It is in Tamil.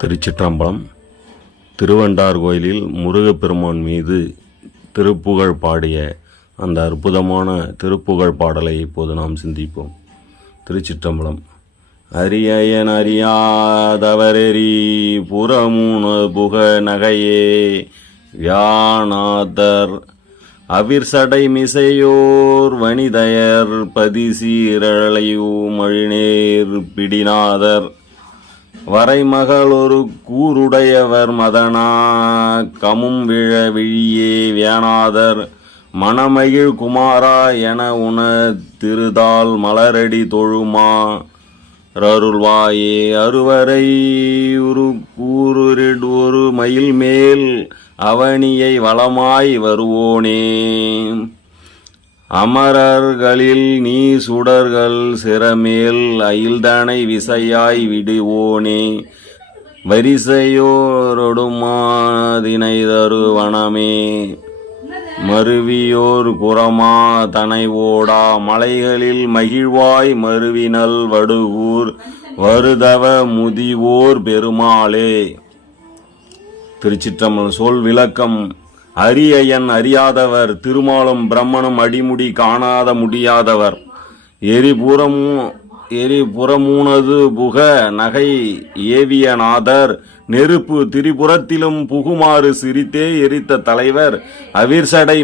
திருச்சிற்றம்பலம். திருவண்டார் கோயிலில் முருகப்பெருமான் மீது திருப்புகழ் பாடிய அந்த அற்புதமான திருப்புகழ் பாடலை இப்போது நாம் சிந்திப்போம். திருச்சிற்றம்பலம். அரியன் அறியாதவரெறி புறமுன புக நகையே வியானாதர் அவிர்சடை மிசையோர் வனிதயர் பதிசீரழையூ மழிநேர் பிடிநாதர் வரைமகள் ஒரு கூருடையவர் மதனா கமும் விழ விழியே வியானாதர் மணமகிழ் குமாரா என உண திருதால் மலரடி தொழுமா ரருள்வாயே அருவரை உரு கூருரிடு ஒரு மயில் மேல் அவனியை வளமாய் வருவோனே அமரர்களில் நீ சுடர்கள் சிறமேல் அயில்தனை விசையாய் விடுவோனே வரிசையோரொடுமாதினை தருவனமே மருவியோர் குரமா தனை ஓடா மலைகளில் மகிழ்வாய் மருவினல் வடுகூர் வருதவ முதிவோர் பெருமாளே. திருச்சிற்றம்பலம். சொல் விளக்கம். அரியன் அறியாதவர், திருமாலும் பிரம்மனும் அடிமுடி காணாத முடியாதவர், எரிபுறமூனது புக நகை ஏவியநாதர், நெருப்பு திரிபுரத்திலும் புகுமாறு சிரித்தே எரித்த தலைவர், அவிர்சடை